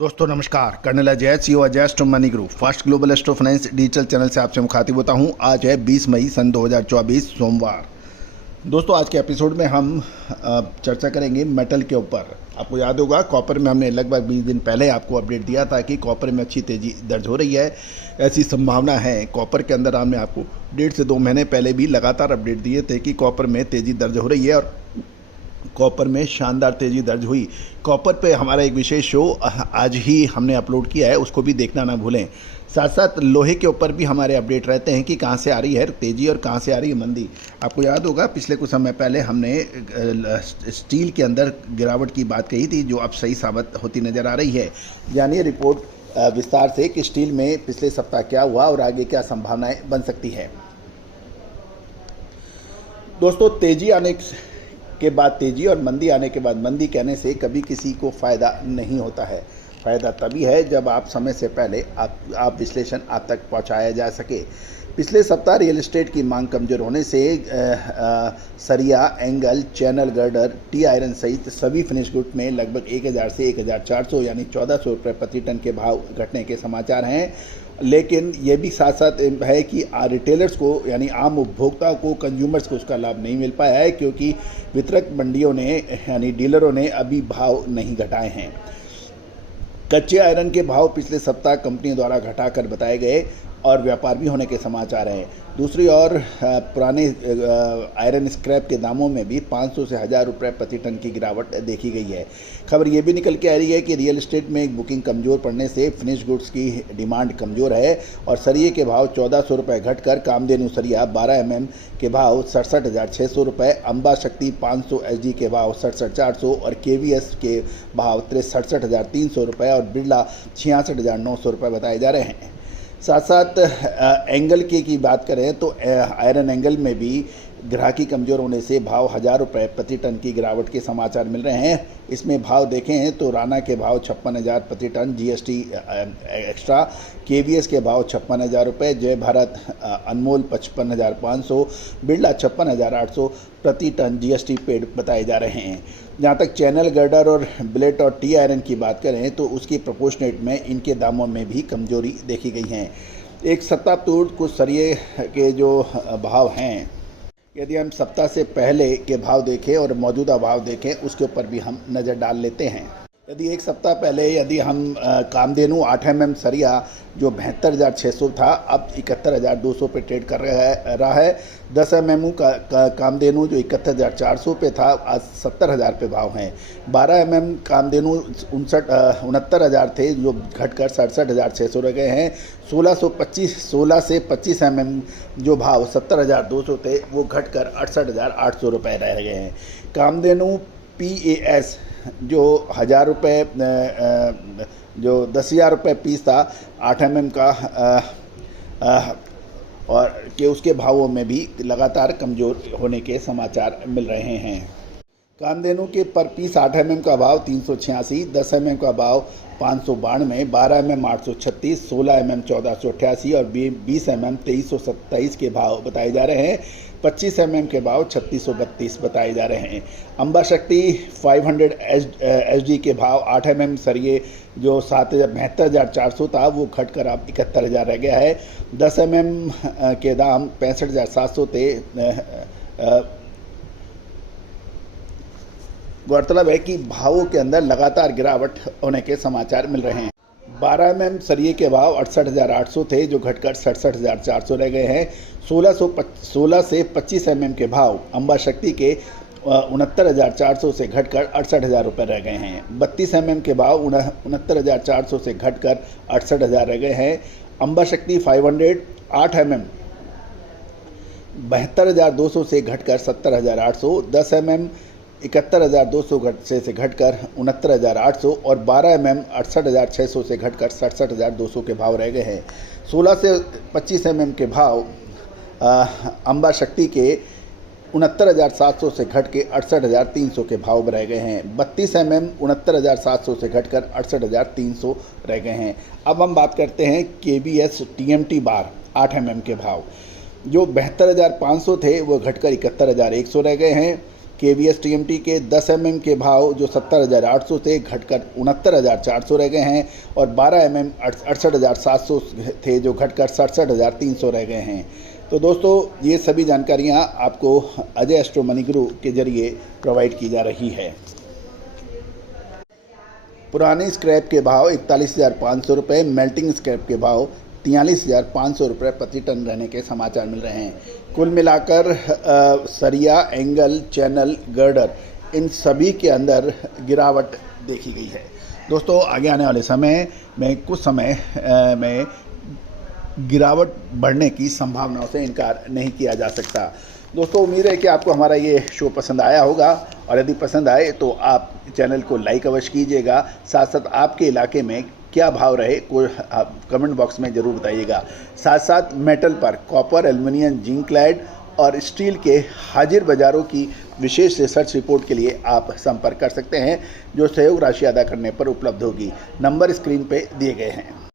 दोस्तों नमस्कार, colonel Ajay CEO Ajay astro money group fast global astro finance digital channel से आपसे मुखातिब होता हूं। आज है 20 मई सन 2024 सोमवार। दोस्तों आज के एपिसोड में हम चर्चा करेंगे मेटल के ऊपर। आपको याद होगा कॉपर में हमने लगभग 20 दिन पहले आपको अपडेट दिया था कि कॉपर में अच्छी तेज़ी दर्ज हो रही है, ऐसी संभावना है। कॉपर के अंदर हमने आपको 1.5 से 2 महीने पहले भी लगातार अपडेट दिए थे कि कॉपर में तेज़ी दर्ज हो रही है और कॉपर में शानदार तेज़ी दर्ज हुई। कॉपर पे हमारा एक विशेष शो आज ही हमने अपलोड किया है, उसको भी देखना ना भूलें। साथ साथ लोहे के ऊपर भी हमारे अपडेट रहते हैं कि कहाँ से आ रही है तेज़ी और कहाँ से आ रही है मंदी। आपको याद होगा पिछले कुछ समय पहले हमने स्टील के अंदर गिरावट की बात कही थी, जो अब सही साबित होती नज़र आ रही है। जानिए रिपोर्ट विस्तार से कि स्टील में पिछले सप्ताह क्या हुआ और आगे क्या संभावनाएं बन सकती है। दोस्तों तेज़ी आने के बाद तेज़ी और मंदी आने के बाद मंदी कहने से कभी किसी को फ़ायदा नहीं होता है। फ़ायदा तभी है जब आप समय से पहले आप विश्लेषण आप तक पहुंचाया जा सके। पिछले सप्ताह रियल एस्टेट की मांग कमज़ोर होने से सरिया, angle, channel girder, T iron सहित सभी फिनिश गुड में लगभग 1000 से 1400 यानी 1400 रुपये प्रति टन के भाव घटने के समाचार हैं। लेकिन ये भी साथ साथ है कि रिटेलर्स को यानी आम उपभोक्ता को, कंज्यूमर्स को उसका लाभ नहीं मिल पाया है, क्योंकि वितरक मंडियों ने यानी डीलरों ने अभी भाव नहीं घटाए हैं। कच्चे आयरन के भाव पिछले सप्ताह कंपनी द्वारा घटाकर बताए गए और व्यापार भी होने के समाचार हैं। दूसरी ओर पुराने आयरन स्क्रैप के दामों में भी 500 से 1000 रुपये प्रति टन की गिरावट देखी गई है। खबर ये भी निकल के आ रही है कि रियल एस्टेट में बुकिंग कमज़ोर पड़ने से फिनिश गुड्स की डिमांड कमज़ोर है और सरिये के भाव 1400 रुपये घटकर कामधेनु सरिया 12 mm के भाव 67,600 रुपये, अम्बा शक्ति 500 SD के भाव 67,400 और KVS के भाव 67,300 रुपये और बिरला 66,900 रुपये बताए जा रहे हैं। साथ साथ एंगल की बात करें तो आयरन एंगल में भी ग्राहकी कमज़ोर होने से भाव 1000 रुपये प्रति टन की गिरावट के समाचार मिल रहे हैं। इसमें भाव देखें तो राना के भाव 56,000 प्रति टन GST एक्स्ट्रा, KVS के भाव 56,000 रुपये, जय भारत अनमोल 55,500, बिरला 56,800 प्रति टन GST पेड बताए जा रहे हैं। जहाँ तक चैनल गर्डर और बिलेट और टी आयरन की बात करें तो उसकी प्रोपोर्शनेट में इनके दामों में भी कमजोरी देखी गई है। एक सप्ताह पूर्व कुछ सरिये के जो भाव हैं, यदि हम सप्ताह से पहले के भाव देखें और मौजूदा भाव देखें उसके ऊपर भी हम नज़र डाल लेते हैं। यदि एक सप्ताह पहले यदि हम कामधेनु 8 mm सरिया जो 72,600 था अब 71,200 पे ट्रेड कर रहा है। 10 mm का कामधेनु जो 71,400 पे था आज 70,000 पे भाव हैं। 12 mm कामधेनु 69,000 थे जो घटकर 67,600 रह गए हैं। 16 से 25 mm जो भाव 70,200 थे वो घटकर 68,800 रुपये रह गए हैं। कामधेनु PAS जो 1000 रुपये जो 10,000 रुपये पीस था 8 mm का और के उसके भावों में भी लगातार कमज़ोर होने के समाचार मिल रहे हैं। कामधेनु के पर पीस 8 mm का भाव 386, 10 mm का भाव 592, 12 mm 836, 16 mm 1488 और 20 mm 2327 के भाव बताए जा रहे हैं। 25 mm के भाव 3632 बताए जा रहे हैं। अम्बा शक्ति 500 SD के भाव 8 mm सरिये जो 72,400 था वो घटकर अब 71,000 रह गया है। 10 mm के दाम 65,700 थे। गौरतलब है कि भावों के अंदर लगातार गिरावट होने के समाचार मिल रहे हैं। 12 mm सरिये के भाव 68,800 थे जो घटकर 67,400 रह गए हैं। 16 से 25 mm के भाव अम्बा शक्ति के 69,400 से घटकर 68,000 रुपये रह गए हैं। 32 mm के भाव 69,400 से घटकर 68,000 रह गए हैं। अम्बा शक्ति 500 8 mm 72,200 से घटकर 70,800, 10 mm 71,200 से घटकर 69,800 और 12 mm 68,600 से घटकर 67,200 के भाव रह गए हैं। 16 से 25 mm के भाव अम्बा शक्ति के 69,700 से घट के 68,300 के भाव रह गए हैं। 32 mm 69,700 से घटकर 68,300 रह गए हैं। अब हम बात करते हैं KVS TMT बार 8 mm के भाव जो 72,500 थे वो घटकर 71,100 रह गए हैं। KVS TMT के 10 mm के भाव जो 70,800 थे घटकर 69,400 रह गए हैं और 12 mm 68,700 थे जो घटकर 67,300 रह गए हैं। तो दोस्तों ये सभी जानकारियाँ आपको अजय एस्ट्रो मनी गुरु के जरिए प्रोवाइड की जा रही है। पुराने स्क्रैप के भाव 41,500 रुपये, मेल्टिंग स्क्रैप के भाव 43,500 रुपये प्रति टन रहने के समाचार मिल रहे हैं। कुल मिलाकर सरिया, एंगल, चैनल, गर्डर इन सभी के अंदर गिरावट देखी गई है। दोस्तों आगे आने वाले समय में कुछ समय में गिरावट बढ़ने की संभावनाओं से इनकार नहीं किया जा सकता। दोस्तों उम्मीद है कि आपको हमारा ये शो पसंद आया होगा और यदि पसंद आए तो आप चैनल को लाइक अवश्य कीजिएगा। साथ साथ आपके इलाके में क्या भाव रहे को आप कमेंट बॉक्स में ज़रूर बताइएगा। साथ साथ मेटल पर कॉपर, एल्युमिनियम, जिंक क्लैड और स्टील के हाजिर बाज़ारों की विशेष रिसर्च रिपोर्ट के लिए आप संपर्क कर सकते हैं जो सहयोग राशि अदा करने पर उपलब्ध होगी। नंबर स्क्रीन पे दिए गए हैं।